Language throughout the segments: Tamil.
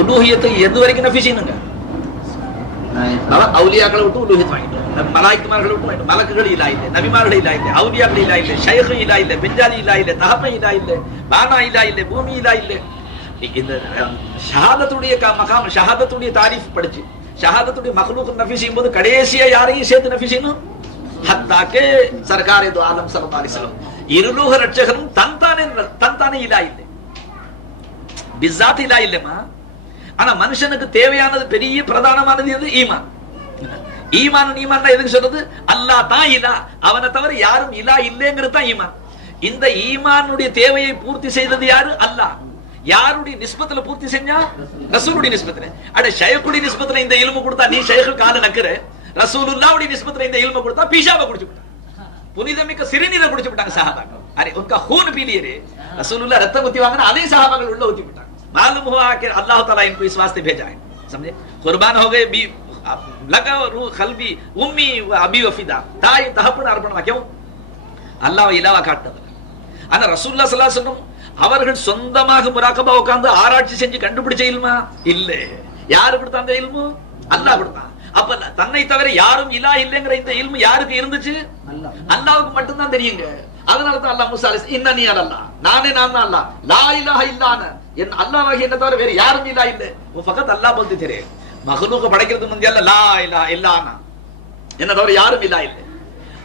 உலூஹியத்தை எது வரைக்கும் நஃபி செய்யணுங்க? அவுலியாக்களை விட்டு உலூஹியத் வாங்கிட்டோம், மலாய்க்குமார்களை விட்டு வாங்கிட்டோம். மலக்குகள் இல்லா இல்லை, நபிமார்கள் இல்லா இல்லை, அவுலியாக்கள் இல்லா இல்லை, ஷைഖ് இல்லா இல்லை, பெஞ்சாதி இல்லா இல்லை, தஹப்பன் இல்லா இல்லை, பானா இல்லா இல்லை, பூமி இல்லா இல்லை. இந்த ஷஹாதத்துடைய மகாம், ஷஹாதத்துடைய தாரீஃப் படிச்சு ஷஹாதத்துடைய மக்லூக் நஃபி செய்யும்போது கடைசியா யாரையும் சேர்த்து நஃபி செய்யணும்? ஹத்தாக்கே சர்காரே தோ ஆலம் ஸல்லல்லாஹு அலைஹி வஸல்லம் இருலோக ரட்சகரும் தன்தானே இல்லா இல்லை, பிஸாத் இல்லா இல்லைமா. ஆனா மனுஷனுக்கு தேவையானது பெரிய பிரதானமானது எது? ஈமான். ஈமான் ஈமான் எதுக்கு சொல்றது? அல்லாஹ் தான் இலா, அவனை தவிர யாரும் இலா இல்லைங்கிறது தான் ஈமான். இந்த ஈமானுடைய தேவையை பூர்த்தி செய்தது யாரு? அல்லாஹ். யாருடைய நிஸ்பத்துல பூர்த்தி செஞ்சா? ரசூலுடைய நிஸ்பத்துல. அட ஷைഖுடைய நிஸ்பத்துல இந்த இல்மு கொடுத்தா நீ ஷைഖ் கால நக்கற, ரசூலுல்லாஹ்வுடைய நிஸ்பத்துல இந்த இல்மு கொடுத்தா பீஷாவை குடிச்சு விட்டாங்க, புனிதமிக்க சிறுநீரை குடிச்சு விட்டாங்க சஹாபாக்கள். அரே உன்கா खून पी लिए रे, ரசூலுல்லாஹ் ரத்தம் ஊத்தி வாங்கினா அதே சஹாபாக்கள் உள்ள ஊத்தி விட்டாங்க. मालूम हुआ कि अल्लाह ताला इनको इस वास्ते भेजा है, समझे? कुर्बान हो गए भी, लगा रूह कल्बी उम्मी व अबी व फिदा, ताई तहपन अर्पणமா. क्यों? அல்லாஹ்வை இலாவா காட்டுறது. ஆனா ரசூலுல்லாஹ் ஸல்லல்லாஹு அலைஹி வஸல்லம் அவர்கள் சொந்தமாக முராகபா உட்கார்ந்து ஆராய்ச்சி செஞ்சு கண்டுபிடிச்ச இல்மா இல்ல. யாரு கொடுத்த அந்த இல்மு? அல்லாஹ் கொடுத்தான். அப்ப தன்னை தவிர யாரும் இலா இல்லைங்கிற இந்த இல்மு யாருக்கு இருந்துச்சு? அல்லாஹ்வுக்கு மட்டும் தான் தெரியுங்க. அதனால தான் அல்லாஹ் மூசா அலைஹி இன்னனி அல்லாஹ், நானே நான் தான் அல்லாஹ், லா இலாஹ இல்லா என் அல்லாஹ்வாகிய என்ன தவிர வேற யாரும் இலா இல்ல. वो फकत அல்லாஹ் बोलते थे, மக்லூக் படைக்கிறதுக்கு முந்தைய லா இலாஹ இல்லா என்ன தவிர யாரும் இலா இல்ல.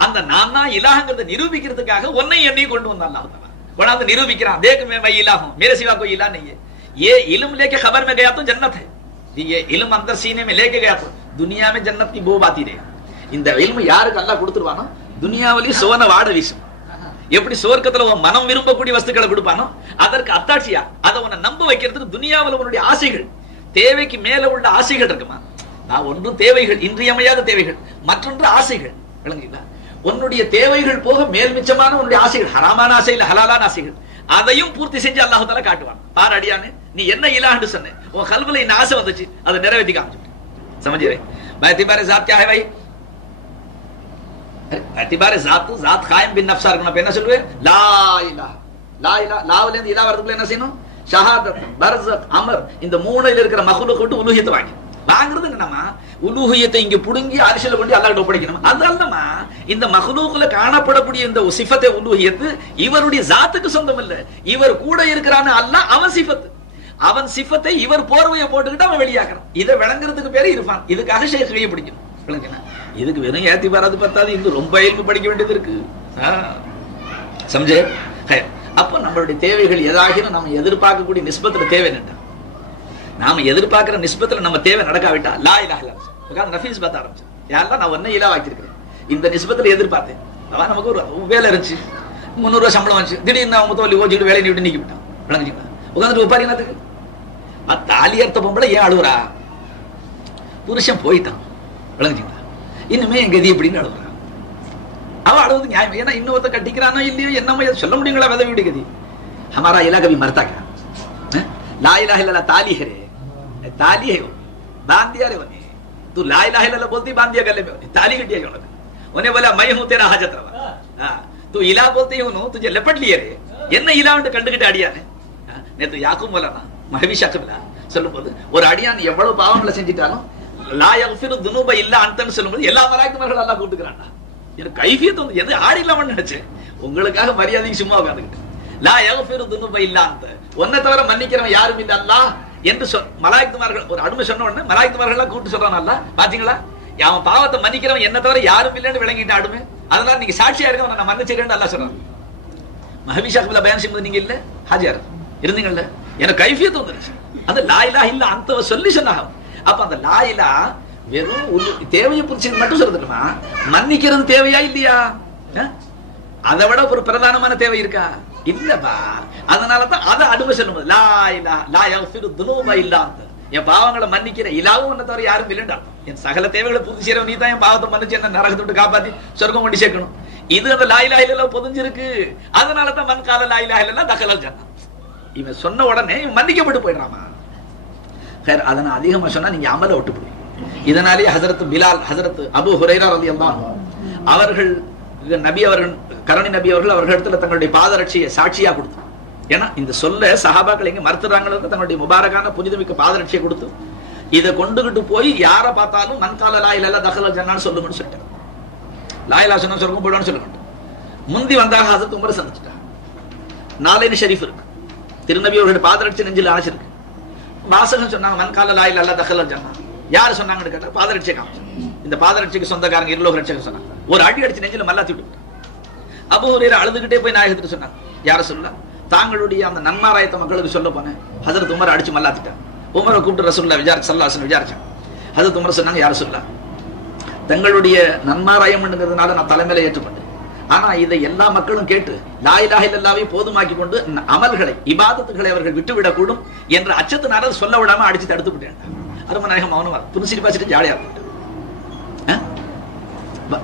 அந்த நான் தான் இலாஹ்ங்கறத நிரூபிக்கிறதுக்காக உன்னை என்னை கொண்டு வந்தான் அல்லாஹ் தஆலா. கொண்டாந்து நிரூபிக்கிறான், देख मैं इलाह हूं, मेरे सिवा कोई इलाह नहीं है. ये इल्म लेके खबर में गया तो जन्नत है, ये इल्म अंदर सीने में लेके गया तो दुनिया में जन्नत की बू आती रहे. இந்த இல்மு யாருக்கு அல்லாஹ் கொடுத்துருவானோ துனியாவிலேயே சுவன வாட வீசும். எப்படி சுவர்க்கத்துல உன் மனம் விரும்பக்கூடிய வஸ்துக்களை கொடுப்பானோ அதற்கு அத்தாட்சியா அதை உன்னை நம்ப வைக்கிறதுக்கு துனியாவில் உன்னுடைய ஆசைகள், தேவைக்கு மேல உள்ள ஆசைகள் இருக்குமா? நான் ஒன்று தேவைகள், இன்றியமையாத தேவைகள், மற்றொன்று ஆசைகள். விளங்குங்களா? உன்னுடைய தேவைகள் போக மேல் மிச்சமான உன்னுடைய ஆசைகள், ஹராமான ஆசை இல்ல ஹலாலான ஆசைகள், அதையும் பூர்த்தி செஞ்சு அல்லாஹ் தஆலா காட்டுவான். பார் அடியானே, நீ என்ன இலாஹ்னு சொன்ன, உன் கல்வில இந்த ஆசை வந்துச்சு, அதை நிறைவேற்றி காமிச்சு. समझिए मैं तिबारे जात क्या है भाई? तिबारे जात जात कायम बिन नफ्स रखना पे ना சொல்லுவே லா இலாஹ லா இலாஹ லாவுல இருந்து இலா வரதுக்குள்ள என்ன செய்யணும்? ஷஹாதத், பர்ஸத், அமர், இந்த மூணுல இருக்கிற மக்லூக் விட்டு உலூஹியத்தை வாங்குறது என்னமா? உலூஹியத்தை இங்க புடுங்கி அரிசில கொண்டு அல்லாஹ்ட்ட ஒப்படைக்கணும். அதல்லமா இந்த மக்லூக்ல காணப்படக்கூடிய இந்த சிஃபத்தை உலூஹியத்து இவருடைய ஜாத்துக்கு சொந்தம் இல்ல, இவர் கூட இருக்கிறான அல்லாஹ் அவன் சிஃபத், அவன் சிஃபத்தை இவர் போர்வையை போட்டுக்கிட்டு அவன் வெளியாக்கணும். இதை விளங்குறதுக்கு பேரு இருப்பான். இதுக்காக ஷேக் கையை பிடிக்கணும். விளங்குனா? இதுக்கு வெறும் ஏத்தி வராது பத்தாது, இன்னும் ரொம்ப இல்மு படிக்க வேண்டியது இருக்கு. சம்ஜே? அப்ப நம்மளுடைய தேவைகள் எதாகினும் நம்ம எதிர்பார்க்கக்கூடிய நிஸ்பத்துல தேவை என்ன? நாம எதிர்பார்க்கிற நிஸ்பத்துல நம்ம தேவை நடக்காவிட்டா லா இலாஹ இல்லல்லாஹ் உட்கார்ந்து நஃபீஸ் பார்த்த ஆரம்பிச்சு, யாரெல்லாம் நான் ஒன்னும் இலா வாக்கியிருக்கிறேன், இந்த நிஸ்பத்துல எதிர்பார்த்தேன். அதான் நமக்கு ஒரு வேலை இருந்துச்சு, 300 ரூபாய் சம்பளம் வந்துச்சு, திடீர்னு அவங்க தோல்வி ஓச்சிட்டு வேலையை விட்டு நீக்கி விட்டான். விளங்குச்சுங்களா? உட்காந்துட்டு ஒப்பாரி என்னத்துக்கு? தாலியர்த்த பொம்பளை ஏன் அழுவுறா? புருஷன் போயிட்டான். விளங்குச்சுங்களா? இன்னுமே என் கதி எப்படின்னு அழுவுறா. அவ அழுவது நியாயம். ஏன்னா இன்னொருத்த கட்டிக்கிறானோ இல்லையோ என்னமோ சொல்ல முடியுங்களா? வித வீடு கதி हमारा इला कभी मरता क्या? ला इलाहा इल्लल्लाह ताली है रे, ताली है वो, बांध दिया रे उन्हें. तू ला इलाहा इल्लल्लाह बोलती बांध दिया गले में, ताली कटिया जो उन्हें बोला मैं हूं तेरा हाजत रवा. हाँ तू इला बोलती हूं तुझे लपट लिए रे, என்ன இலா வந்து கண்டுகிட்டு அடியானே. நேத்து யாக்கும் போலனா மஹவிஷாக்கல சொல்லும்போது ஒரு அடியான் எவ்வளவு பாவங்களை செஞ்சிட்டாலும் லா யக்ஃபிரு துனூப இல்லா அன்தன்னு சொல்லும்போது எல்லா மலாயிக்குமார்கள் அல்லாஹ் கூப்பிட்டுக்கறான்டா. எனக்கு கைஃபியத் வந்து எது ஆடிலாமன்னு நினைச்சேன். உங்களுக்காக மரியாதைக்கு சும்மா உட்கார்ந்துக்கிட்டு லா யக்ஃபிரு துனூப இல்லா அன்த, உன்னை தவிர மன்னிக்கிறவன் யாரும் இல்ல அல்லாஹ் என்று மலாயிக்குமார்கள் ஒரு அடிமை சொன்ன உடனே மலாயிக்குமார்கள் எல்லாம் கூப்பிட்டு சொல்றான் அல்லாஹ். பாத்தீங்களா? அவன் பாவத்தை மன்னிக்கிறவன் என்ன தவிர யாரும் இல்லைன்னு விளங்கிட்டு ஆடுமே. அதனால நீங்க சாட்சியா இருக்க நான் மன்னிச்சிருக்கேன்னு அல்லாஹ் சொல்றான். மஹவிஷாக்குல பயான் செய்யும்போது நீங்க இல்ல ஹாஜியார் இருந்தீங்கல்ல, எனக்கு கைஃபியத் வந்துருச்சு. அந்த லா இலாஹ இல்ல அந்த சொல்லி சொன்னாங்க. அப்ப அந்த லா இலாஹ வெறும் தேவையை புரிச்சு மட்டும் சொல்றதுமா, மன்னிக்கிறது தேவையா இல்லையா? அதை விட ஒரு பிரதானமான தேவை இருக்கா? இல்லப்பா. அதனாலதான் அதை அனுபவம் சொல்லும்போது லா இலாஹ லா யக்ஃபிரு துனூப இல்லா அன்த, என் பாவங்களை மன்னிக்கிற இலாவும் உன்னை தவிர யாரும் இல்லைன்னு அர்த்தம். என் சகல தேவைகளை பூர்த்தி செய்யறவன் நீ தான், என் பாவத்தை மன்னிச்சு என்ன நரகத்தை விட்டு காப்பாத்தி சொர்க்கம் கொண்டு சேர்க்கணும். இது அந்த லா இலாஹ இல்லல்லாஹ் பொதிஞ்சிருக்கு. அதனாலதான் மன் கால லா இலாஹ இல்லல்லாஹ் தகலல் ஜன்னah. இவன் சொன்ன உடனே இவன் மன்னிக்கப்பட்டு போயிடுறாமா. அதனால அதிகமா சொன்னா நீங்க அமல விட்டு போடுவீங்க. இதனாலேயே ஹஜரத் பிலால், ஹஜரத் அபூ ஹுரைரா ரலியல்லாஹு அவர்கள் நபி அவர்கள் கரணி நபி அவர்கள் அவர்களிடத்துல தங்களுடைய பாதரட்சியை சாட்சியா கொடுத்தாங்க. ஏன்னா இந்த சொல்ல சஹாபாக்கள் எங்க மறுத்துறாங்க தன்னுடைய முபாரக்கான புனிதமிக்க பாதரட்சியை கொடுத்து இதை கொண்டுகிட்டு போய் யாரை பார்த்தாலும் மன்கால லாயில தகவல் ஜன்னான்னு சொல்லுங்கன்னு சொல்லிட்டாங்க. லாயிலா சொன்னா சொர்க்கம் போயிடுவான்னு சொல்லுங்க. முந்தி வந்தாக ஹசரத் உமரை சந்திச்சுட்டாங்க. நாளைன்னு ஷெரீஃப் இருக்கு, திருநபி அவர்களுடைய பாதரட்சி நெஞ்சில் ஆச்சிருக்கு. வாசகம் சொன்னாங்க மன்கால லாயில தகவல் ஜன்னா. யாரு சொன்னாங்கன்னு கேட்டா பாதரட்சியை காமிச்சாங்க. இந்த பாதரட்சிக்கு சொந்தக்காரங்க இருலோக ரட்சகர் சொன்னாங்க. ஒரு அடி அடிச்சு நெஞ்சில மல்லாத்தி விட்டு அபூ ஹுரைரா அழுதுகிட்டே போய் நாயகத்துக்கு சொன்னாங்க, யார சொல்ல தாங்களுடைய அந்த நன்மாராயத்தை மக்களுக்கு சொல்ல போனேன். ஹசரத் உமர் அடிச்சு மல்லாத்திட்டாங்க. உமரை கூப்பிட்டு ரசூலுல்லாஹ் விசாரிச்சாங்க. ஹசரத் உமர் சொன்னாங்க, யார சொல்ல தங்களுடைய நன்மாராயம்ங்கிறதுனால நான் தலைமையில ஏற்றுக்கொண்டேன். ஆனா இதை எல்லா மக்களும் கேட்டு லா இலாஹ இல்லல்லாஹ்வை போதுமாக்கி கொண்டு அமல்களை இபாதத்துகளை அவர்கள் விட்டுவிடக்கூடும் என்ற அச்சத்தினால சொல்ல விடாம அடிச்சு தடுத்து விட்டேன். அருமநாயகம் மௌனமா புரிசிட்டு பாசிட்டு ஜாலியா இருந்துட்டு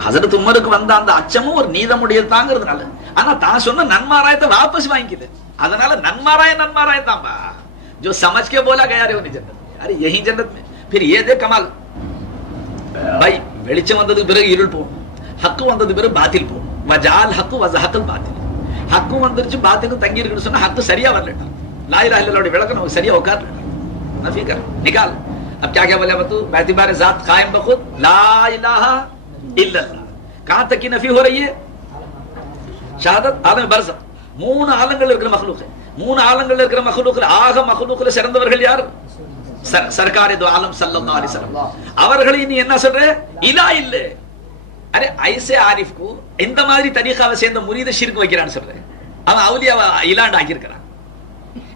ஹசரத் உமருக்கு வந்த அந்த அச்சமும் ஒரு நீதமுடையது தாங்கிறதுனால, ஆனா தான் சொன்ன நன்மாராயத்தை வாபஸ் வாங்கிக்குது. அதனால नन्माराय தான்பா जो समझ के बोला गया रे उन्हें जन्नत। अरे यही जन्नत में फिर ये दे कमाल भाई வெளிச்சம் வந்ததுக்கு பிறகு இருள் போகும், ஹக்கு வந்ததுக்கு பிறகு பாத்தில் போகும். வஜால் ஹக்கு வஸஹக்கல் பாத்தில். ஹக்கு வந்துருச்சு பாத்திலும் தங்கி இருக்குன்னு சொன்னா ஹக்கு சரியா வரலட்டா லா இலாஹ இல்லல்லாஹ் விளக்கம் நமக்கு சரியா உட்காரல நஃபி कर निकाल। अब क्या क्या बोले बतू बेतिबार जात कायम बखुद ला इलाहा इल्लल्लाह। कहां तक की नफी हो रही है? ஷஹாதத் ஆலம் பர்ஸக். மூணு ஆலங்கள் இருக்கிற மக்லூக். மூணு ஆலங்கள் இருக்கிற மக்லூக்ல ஆக மக்லூக்ல சிறந்தவர்கள் யார்? சர்க்கார் து ஆலம் ஸல்லல்லாஹு அலைஹி வஸல்லம். அவர்களை நீ என்ன சொல்ற? இலா இல்ல. அரே ஐஸே ஆரிஃப்க்கு இந்த மாதிரி தரீகாவை சேர்ந்த முரீத ஷிர்க் வைக்கிறான்னு சொல்ற. அவன் அவுலியாவை இலாண்ட் ஆக்கி இருக்கான்.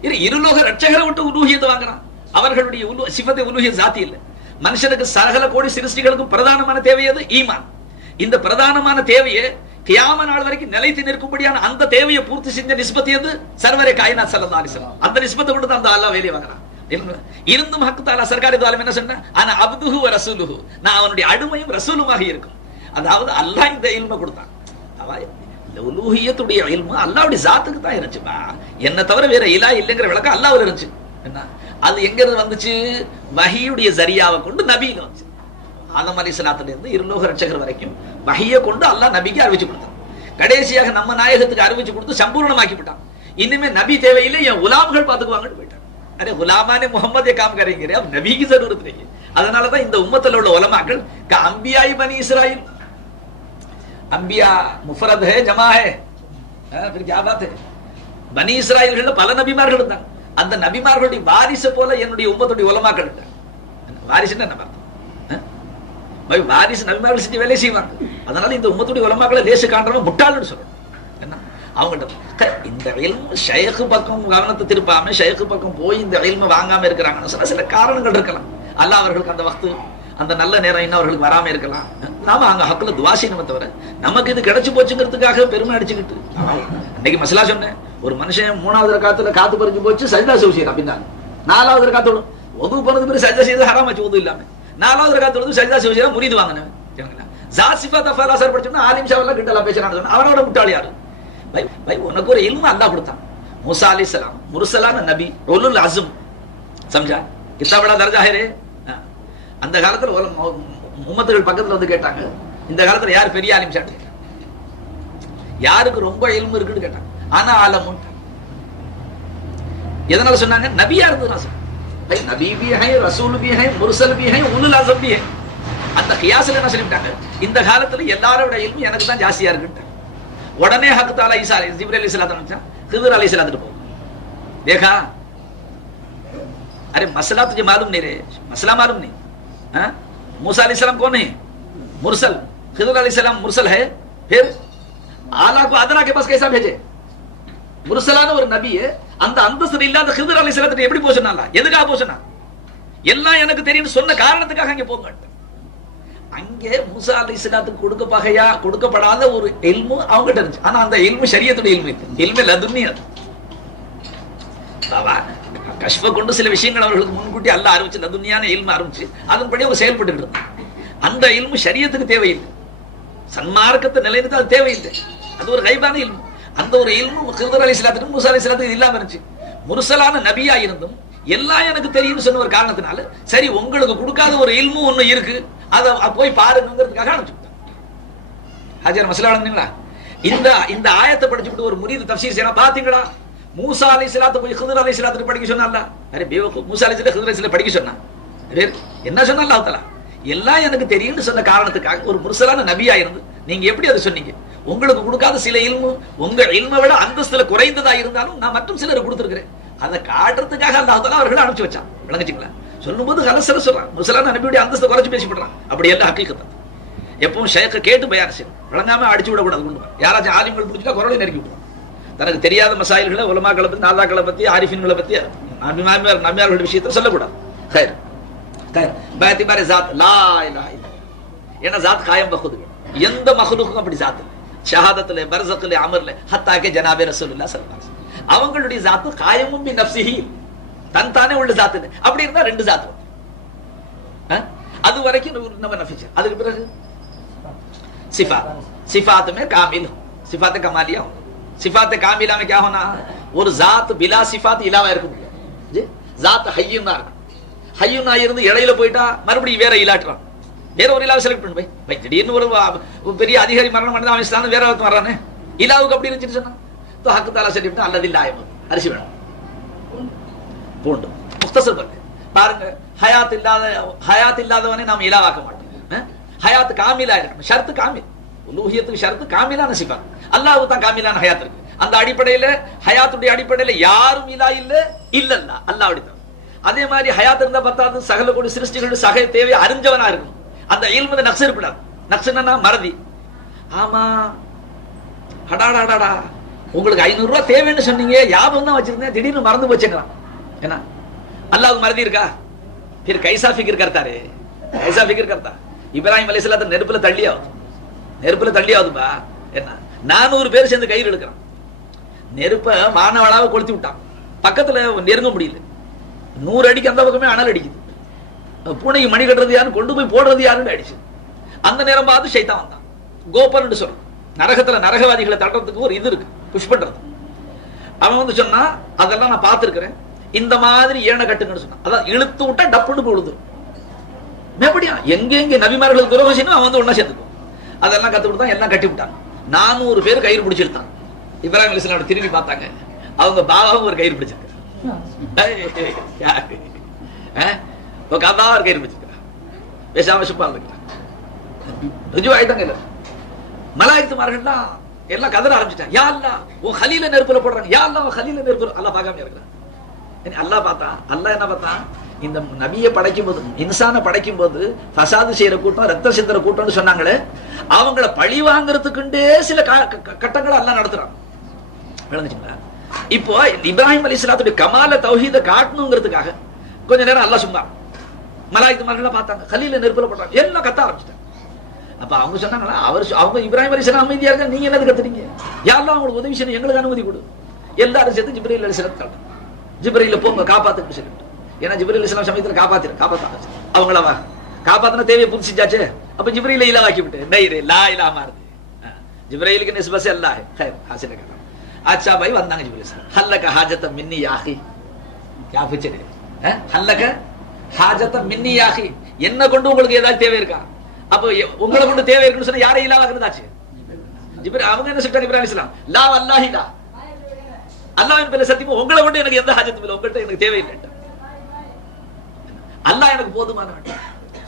இது இருலோக ரட்சகரை விட்டு உலூஹியத்தை வாங்குறான். அவர்களுடைய சிஃபத்தை உலூஹியத் ஜாதி இல்ல. மனுஷனுக்கு சகல கோடி சிருஷ்டிகளுக்கும் பிரதானமான தேவை எது? ஈமான். இந்த பிரதானமான தேவையை கியாம நாள் வரைக்கும் நிலைத்து நிற்கும்படியான அந்த தேவையை பூர்த்தி செஞ்ச நிஸ்பத் எது? சர்வரே காயினாத் ஸல்லல்லாஹு அலைஹி வஸல்லம். அந்த நிஸ்பத்தை கொண்டு தான் அந்த அல்லாஹ் வேலையை வாங்குறான். இருந்தும் ஹக்கு தஆலா சர்க்கார் து ஆலம் என்ன சொன்னா? அன அப்துஹு வ ரசூலுஹு. நான் அவனுடைய அடிமையும் ரசூலுமாக இருக்கும். அதாவது அல்லாஹ் இந்த இல்மை கொடுத்தான். இந்த உலூஹியத்துடைய இல்மு அல்லாஹ்வுடைய ஸாத்துக்கு தான் இருந்துச்சுப்பா. என்ன தவிர வேற இலா இல்லைங்கிற விளக்கம் அல்லாஹ்வுல இருந்துச்சு. என்ன அது எங்க இருந்து வந்துச்சு? வஹீயுடைய ஜரியாவை கொண்டு நபியில வந்துச்சு. ஆதம் அலைஹிஸ்ஸலாத்துல இருந்து இருலோக ரட்சகர் வரைக்கும் வஹீயை கொண்டு அல்லாஹ் நபிக்கு அறிவிச்சு கொடுத்தான். கடைசியாக நம்ம நாயகத்துக்கு அறிவிச்சு கொடுத்து சம்பூர்ணமாக்கி விட்டான். இனிமே நபி தேவையில்லை, என் குலாம்கள் பாத்துக்குவாங்கன்னு போயிட்டான். அரே குலாமானே முஹம்மதே காம் கரேंगे अब नबी की जरूरत नहीं है. அதனால தான் இந்த உம்மத்துல உள்ள உலமாக்கள் க அம்பியாய் பனி இஸ்ராயில். அம்பியா முஃபரத் है ஜமா है, फिर क्या बात है? பனி இஸ்ராயில்கள்ல பல நபிமார்கள் இருந்தாங்க. அந்த நபிமார்களுடைய வாரிசு போல என்னுடைய உம்மத்துடைய உலமாக்கள் இருந்தாங்க. வாரிசுன்னா என்ன அர்த்தம்? வாரிசு நபிமார்கள் செஞ்ச வேலையை செய்வாங்க. அதனால இந்த உம்மத்துடைய உலமாக்களை லேசு காண்றவன் முட்டாள்னு சொல்லணும். என்ன அவங்ககிட்ட இந்த இல்மு ஷைഖ் பக்கம் கவனத்தை திருப்பாம ஷைഖ் பக்கம் போய் இந்த இல்மு வாங்காம இருக்கிறாங்கன்னு சொன்னா சில காரணங்கள் இருக்கலாம். அல்லாஹ் அவர்களுக்கு அந்த வக்து அந்த நல்ல நேரம் இன்னும் அவர்களுக்கு வராம இருக்கலாம். நாம அங்க ஹக்குல துவா செய்யணுமே தவிர நமக்கு இது கிடைச்சு போச்சுங்கிறதுக்காக பெருமை அடிச்சுக்கிட்டு. இன்னைக்கு மசலா சொன்னேன், ஒரு மனுஷன் 3வது ரக்காத்துல காத்து பறிஞ்சு போச்சு சஜ்தா செய்யணும் அப்படின்னா 4வது ரக்காத்தோட ஒது போனது பிறகு சஜ்தா செய்து ஹராமாச்சு ஒது இல்லாம 4வது ரக்காத்தோட சஜ்தா செய்ய முரீது வாங்கினேன். ஜாத் சிஃபாத் அஃபால் அஸர் படிச்சோம்னா ஆலிம் ஷாவெல்லாம் கிண்டலா பேசுறான்னு சொன்னா அவனோட முட்டாள் யாரு? भाई उनको ஒரு இல்மு அல்லாஹ் கொடுத்தான். மூசா அலைஹிஸ்ஸலாம் முர்சலான நபி உலுல் அஸ்ம். समझा कितना बड़ा दर्जा है रे? அந்த காலத்துல உம்மத்துகள் பக்கத்துல வந்து கேட்டாங்க, இந்த காலத்துல யார் பெரிய ஆலிம் ஷாட், யாருக்கு ரொம்ப இல்மு இருக்குன்னு கேட்டாங்க. ஆனா ஆலமுன் எதனால சொன்னாங்க? நபியா இருந்தது. भाई नबी भी है, रसूल भी है, मुरसल भी है, उलुल अज़म भी है. அந்த கியாஸ்ல என்ன சொல்லிட்டாங்க? இந்த காலத்துல எல்லாரோட இல்மு எனக்கு தான் ஜாஸ்தியா இருக்குன்னு. उड़ने हक ताला ईसा जिब्रील अलैहिस्सलाम खिज़र अलैहिस्सलाम को देखा। अरे मसला तुझे मालूम नहीं रे, मसला मालूम नहीं। हाँ मूसा अलैहिस्सलाम कौन है? मुरसल। खिज़र अलैहिस्सलाम मुरसल है, फिर आला को अदना के पास कैसा भेजे? मुरसलाன ஒரு நபி அந்த அந்தஸ்து இல்லாத खिज़र अलैहिस्सलाम எப்படி போச்சனால எதுக்காக போச்சனா? எல்லாம் எனக்கு தெரியும் சொன்ன காரணத்துக்காக அங்க போங்க. அங்கே மூசா அலைஹிஸ்ஸலாத்துக்கு கொடுக்கப்படாத ஒரு இல்மு அவங்ககிட்ட இருந்துச்சு. ஆனா அந்த இல்மு ஷரியத்துடைய இல்மு, இல்மு லதுன்னி. அது கஷ்ஃப கொண்டு சில விஷயங்கள் அவர்களுக்கு முன்கூட்டி அல்லாஹ் அறிவிச்சு லதுன்னியான இல்மு அறிவிச்சு அதன்படி அவங்க செயல்பட்டு இருந்தாங்க. அந்த இல்மு ஷரியத்துக்கு தேவையில்லை, சன்மார்க்கத்தை நிலைநிறுத்த அது தேவையில்லை. அது ஒரு கைபான இல்மு. அந்த ஒரு இல்மு खिज़र अलैहिस्सलाத்துக்கு மூசா அலைஹிஸ்ஸலாத்துக்கு இல்லாம இருந்துச்சு. முர்சலான நபியா இருந்தும் எல்லாம் எனக்கு தெரியும்னு சொன்ன ஒரு காரணத்தினால சரி உங்களுக்கு கொடுக்காத ஒரு இல்மு ஒண்ணு இருக்கு, அதை போய் பாருங்கிறதுக்காக அனுப்பிச்சுட்டாங்க. ஹாஜர் மசலா வந்தீங்களா? இந்த ஆயத்தை படிச்சுட்டு ஒரு முரீது தஃப்சீர் செய்யலாம். பாத்தீங்களா மூசா அலைஹிஸ்ஸலாத்து போய் ஹிதர் அலைஹிஸ்ஸலாத்து படிக்க சொன்னான்ல. அரே பேவக்கூஃப், மூசா அலைஹிஸ்ஸலாம் ஹிதர் அலைஹிஸ்ஸலாம் படிக்க சொன்னான். என்ன சொன்னா அல்லாஹ் தஆலா? எல்லாம் எனக்கு தெரியும்னு சொன்ன காரணத்துக்காக ஒரு முர்சலான நபியா இருந்து நீங்க எப்படி அதை சொன்னீங்க? உங்களுக்கு கொடுக்காத சில இல்மு உங்க இல்மை விட அந்தஸ்துல குறைந்ததா இருந்தாலும் நான் மற்றும் சிலருக்கு கொடுத்துருக்கிறேன். அதை காட்டுறதுக்காக அல்லாஹ் தஆலா அவர்களை அனுப்பிச்சு வச்சான். விளங்குச்சுங்களா? சொல்லும்போது கலசல சொல்றான், முர்சலான நபியுடைய அந்தஸ்தை குறைச்சு பேசிவிடுறான். அப்படி எல்லாம் ஹக்கீகத். எப்பவும் ஷேக்க கேட்டு பயான் செய்யணும், விளங்காம அடிச்சு விடக்கூடாது. கொண்டு யாராச்சும் ஆலிம்கள் பிடிச்சிட்டா குரலை நெருக்கி விட்டுருவோம். தனக்கு தெரியாத மசாயில்களை உலமாக்களை பத்தி நாதாக்களை பத்தி ஆரிஃபின்களை பத்தி நபியார்களுடைய விஷயத்தை சொல்லக்கூடாது. खैर बातिबार जात ला इलाहा इल्लल्लाह एना जात कायम बखुद எந்த மக்லூக்கும் அப்படி ஜாத் இல்லை. ஷஹாதத்துல பர்ஸக்ல அமர்ல ஹத்தா கே ஜனாபே ரசூலுல்லாஹ் ஸல்லல்லாஹு அலைஹி வஸல்லம் அவங்களுடைய ஜாத் காயமும் பி நஃப்ஸிஹி தன் தானே உள்ள ஜாத் இல்லை. அப்படி இருந்தா ரெண்டு ஜாத் அது வரைக்கும் நம்ம நஃபிச்சர். அதுக்கு பிறகு सिफात सिफात में कामिल हो, सिफात कमालिया हो. सिफात कामिला में क्या होना? ஒரு ஜாத் பிலா சிஃபாத் இலாவா இருக்க முடியாது. ஜாத் ஹய்யுன்னா இருக்கு. ஹய்யுன்னா இருந்து இடையில போயிட்டா மறுபடியும் வேற இலாட்டுறான். வேற ஒரு இலாவை செலக்ட் பண்ணு பை திடீர்னு ஒரு பெரிய அதிகாரி மரணம் பண்ணி அவன் ஸ்தானம் வேற ஒருத்தன் வர்றானே. இலாவுக்கு அப்படி இருந்துச்சு சொன்னா तो हक ताला से लिपटा அல்லது இல்லாயம அரிசி வேணும் பூண்டு முக்தசர் பண்ணு பாருங்க. ஹயாத் இல்லாதவனை நாம் இலாவாக்க மாட்டோம். ஹயாத் காமிலா இருக்கணும். ஷர்த்து காமில், உலூஹியத்துக்கு ஷர்த்து காமிலான சிஃபா. அல்லாஹ்வுக்கு தான் காமிலான ஹயாத் இருக்கு. அந்த அடிப்படையில ஹயாத்துடைய அடிப்படையில யாரும் இலா இல்ல இல்லல்லா அல்லாஹ் அப்படிதான். அதே மாதிரி ஹயாத் இருந்தா பத்தாது, சகல கோடி சிருஷ்டிகளோட சக தேவை அறிஞ்சவனா இருக்கணும். அந்த இல்மு நக்ஸ் இருப்படாது. நக்ஸ்னா மறதி. ஆமா அடாடாடா உங்களுக்கு 500 ரூபாய் தேவைன்னு சொன்னீங்க, ஞாபகம் தான் வச்சிருந்தேன், திடீர்னு மறந்து போச்சுங்கிறான். என்ன அல்லாஹ்வுக்கு மறதி இருக்கா? फिर कैसा फिक्र करता रे, कैसा फिक्र करता? இப்ராஹிம் அலைஹிஸ்ஸலாம் நெருப்புல தள்ளியாவதுப்பா. என்ன 400 பேர் சேர்ந்து கயிறு எடுக்கிறான். நெருப்ப மானவளாவை கொளுத்தி விட்டான். பக்கத்துல நெருங்க முடியல. 100 அடிக்கு அந்த பக்கமே அனல் அடிக்குது. பூனைக்கு மணி கட்டுறது யாருன்னு கொண்டு போய் போடுறது யாருன்னு ஆயிடுச்சு. அந்த நேரம் பார்த்து ஷைத்தான் வந்தான். கோபர்னு சொல்றான். நரகத்துல நரகவாதிகளை தள்ளுறதுக்கு ஒரு இது இருக்கு, புஷ் பண்றது. அவன் வந்து சொன்னா அதெல்லாம் நான் பார்த்திருக்கிறேன், இந்த மாதிரி ஏனை கட்டுங்கன்னு சொன்னான். அதான் இழுத்து விட்டா டப்புன்னு போடுது. எப்படியா எங்க நபிமார்களுக்கு துரோகம் செய்யணும் அவன் வந்து ஒன்னா சேர்த்துக்கும். அதெல்லாம் கத்து கொடுத்தான், எல்லாம் கட்டி விட்டாங்க. 400 பேர் கயிறு பிடிச்சிருத்தான். இப்ராஹிம் அலைஹிஸ்ஸலாம் திரும்பி பார்த்தாங்க, அவங்க பாபாவும் ஒரு கயிறு பிடிச்சிருக்க ஒரு கயிறு பிடிச்சிருக்கா பேசாம சுப்பா ருஜுவாயிட்டாங்க. இல்ல மலாயித்துமார்கள்லாம் எல்லாம் கதற ஆரம்பிச்சிட்டாங்க. யா அல்லாஹ் உன் கலீல நெருப்புல போடுறாங்க, யா அல்லாஹ் உன் கலீல நெருப்புல. அல்லாஹ் பார்க்காம இருக்கிறான். அல்லாஹ் பார்த்தா அல்லாஹ் என்ன பார்த்தா, இந்த நபியை படைக்கும் போது இன்சான படைக்கும் போது ஃபசாது செய்யற கூட்டம் ரத்த சிந்தற கூட்டம்னு சொன்னாங்களே, அவங்கள பழி வாங்குறதுக்குண்டே சில கட்டங்களை அல்லாஹ் நடத்துறான். விளங்குச்சுங்களா? இப்போ இப்ராஹிம் அலைஹிஸ்ஸலாத்துடைய கமால தௌஹீத காட்டணுங்கிறதுக்காக கொஞ்ச நேரம் அல்லாஹ் சும்மா மலாயித்துமார்கள்லாம் பார்த்தாங்க, கலீல நெருப்புல போட்டாங்க, எல்லாம் கத்த ஆரம்பிச்சிட்டாங்க. அப்ப அவங்க சொன்னாங்களா, அவங்க இப்ராஹிம் அலைஹிஸ்ஸலாம் அமைதியா இருக்க, நீங்க என்னது கத்துறீங்க? யா அல்லாஹ் உங்களுக்கு உதவி செய்யணும், எங்களுக்கு அனுமதி கொடு. எல்லாரும் சேர்த்து ஜிப்ரீல் அலைஹிஸ்ஸலாம் தள்ளுறாங்க. ஜிப்ரீல போங்க காப்பாத்துன்னு சொல்லிட்டு. ஏன்னா ஜிப்ரீல் அலைஹிஸ்ஸலாம் சமயத்துல காப்பாத்தாங்க. அவங்கள காப்பாத்தின தேவையை புரிஞ்சிச்சாச்சு. அப்ப ஜிப்ரீல இலாவாக்கி விட்டு நைரே லா இலாஹ மாறுது. ஜிப்ரீலுக்கு நிஸ்பத் அல்லாஹ் खैर हासिल कर। अच्छा भाई வந்தாங்க ஜிப்ரீல் அலைஹிஸ்ஸலாம். ஹல்லக ஹாஜத மின்னி யா அஹி क्या पूछे हैं? ஹல்லக ஹாஜத மின்னி யா அஹி, என்ன கொண்டு உங்களுக்கு ஏதாவது தேவை இருக்கா? அப்ப உங்களை கொண்டு தேவை இருக்குன்னு சொன்னா யாரை இலாவாக்குறதாச்சு? ஜிப்ரீல். அவங்க என்ன சொல்றாங்க இப்ராஹிம் அலைஹிஸ்ஸலாம், லா வல்லாஹி லா, அல்லாஹ்வின் பேர்ல சத்தியமா உங்களை கொண்டு எனக்கு எந்த ஹாஜத்தும் இல்லை, உங்கள்கிட்ட எனக்கு தேவையில்லை, அல்லாஹ் எனக்கு போதுமானவன்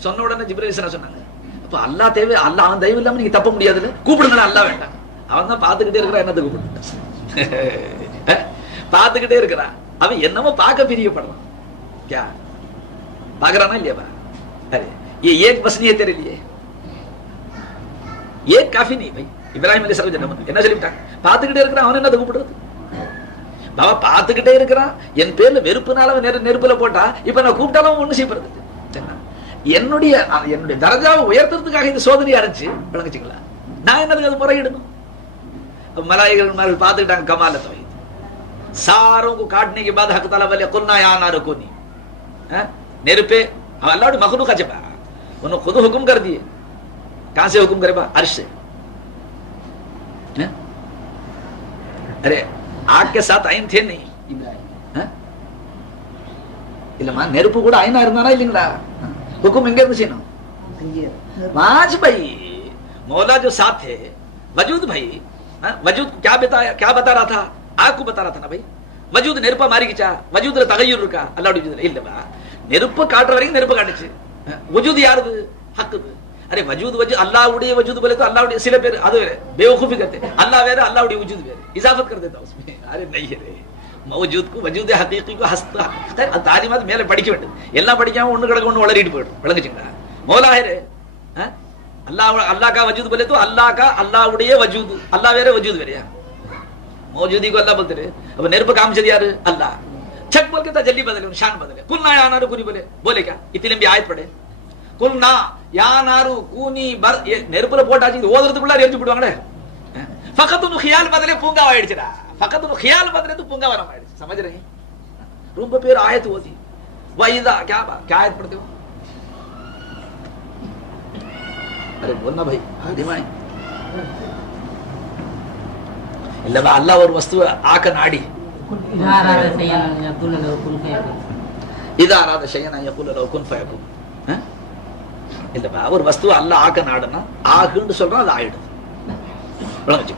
சொன்ன உடனே ஜிப்ரீல் அலைஹிஸ்ஸலாம் சொன்னாங்க, அப்ப அல்லாஹ் தேவை, அல்லாஹ் அவன் தயவு இல்லாம நீங்க தப்ப முடியாதுன்னு கூப்பிடுங்க, அல்லாஹ் வேண்டாம். அவன் தான் பாத்துக்கிட்டே இருக்கிறான், என்னத்தை கூப்பிட்டு பாத்துக்கிட்டே இருக்கிறான். அவன் என்னமோ பார்க்க பிரியப்படுறான். क्या பாக்குறானா இல்லையா? अरे ये एक बस नहीं है तेरे लिए, एक काफी नहीं भाई. இப்ராஹிம் அலைஹிஸ்ஸலாம் என்ன சொல்லிட்டாங்க? பாத்துக்கிட்டே இருக்கிறான், அவன் என்னத்தை கூப்பிடுறது? பாபா பாத்துக்கிட்டே இருக்கிறான், என் பேர்ல வெறுப்புனால நெருப்புல போட்டா இப்ப நான் கூப்பிட்டாலும் ஒண்ணு செய்யப்படுறது. என்னுடைய தரஜாவை உயர்த்துறதுக்காக இந்த சோதனையா இருந்துச்சு. விளங்குச்சுங்களா? நான் என்னதுக்கு அது முறையிடணும்? மலாயிகள் பாத்துக்கிட்டாங்க கமால தௌஹீத். सारों को काटने के बाद हक ताला वाले कुलना या ना रकोनी, नेरुपे अल्लाह ने मखलूक का जबा उन्होंने खुद हुक्म कर दिए. कहां से हुक्म करे? बा अर्श से. अरे आग के साथ आइन थे नहीं இல்லமா, நெருப்பு கூட ஐனா இருந்தானா இல்லீங்களா? हुक्म எங்க இருந்து செய்யணும்? वाज भाई मौला जो साथ थे वजूद भाई, वजूद क्या बता रहा था? आग को बता रहा था ना भाई, வஜூத் நெருப்பா மாறிக்கிச்சா? வஜூதுல தகையூர் இருக்கா? அல்லாஹ்வுடைய வஜூதுல இல்லவா? நெருப்பு காட்டுற வரைக்கும் நெருப்பு காட்டுச்சு. வஜூத் யாருது? ஹக்குது. அரே வஜூத் அல்லாஹ்வுடைய வஜூத் போல அல்லாஹ்வுடைய சில பேர் அது வேற बेवकूफी करते अल्लाह வேற அல்லாஹ்வுடைய वजूद வேற इजाफत कर देता उसमें अरे नहीं है मौजूद को वजूद हकीकी को हस्ता அது தாலிமாத் மேல படிக்க வேண்டும். எல்லாம் படிக்காம ஒண்ணு கிடக்க ஒண்ணு வளரிட்டு போயிடும். விளங்குச்சுங்களா? மௌலா है अल्लाह का वजूद बोले तो अल्लाह का अल्लाहவுடைய वजूद अल्लाह வேற वजूद வேறயா? मौजूदी को अल्लाह बोलते रहे. अब नेर्प काम से यार अल्लाह छक बोल के तजल्ली बदले शान बदले कुल ना या नारू कुनी बोले क्या? इतनी लंबी आयत पढ़े कुल ना या नारू कुनी बर नेर्पुல போட்டாச்சு ஓதுறதுக்குள்ள எரிஞ்சு போடுவாங்களே. ஃபகத்துன் ഖിയാல் बदले பூங்கா ஆயிடுச்சுடா. ஃபகத்துன் ഖിയാல் बदले तो பூங்கா வரம் ஆயிடுச்சு. समझ रहे हैं? ரொம்ப பேர் आयत ஓதி वइदा क्या आयत पढ़ते हो? अरे बोलना भाई दिमाग இல்லவா? அல்லாஹ் ஒரு வஸ்துவை ஆக்க நாடி இதா அராத ஷையன் யகுல் லஹு குன் ஃபயகுன் இல்லவா? ஒரு வஸ்துவை அல்லாஹ் ஆக்க நாடுனா ஆகுன்னு சொல்றான், அது ஆயிடுது. விளங்குச்சு?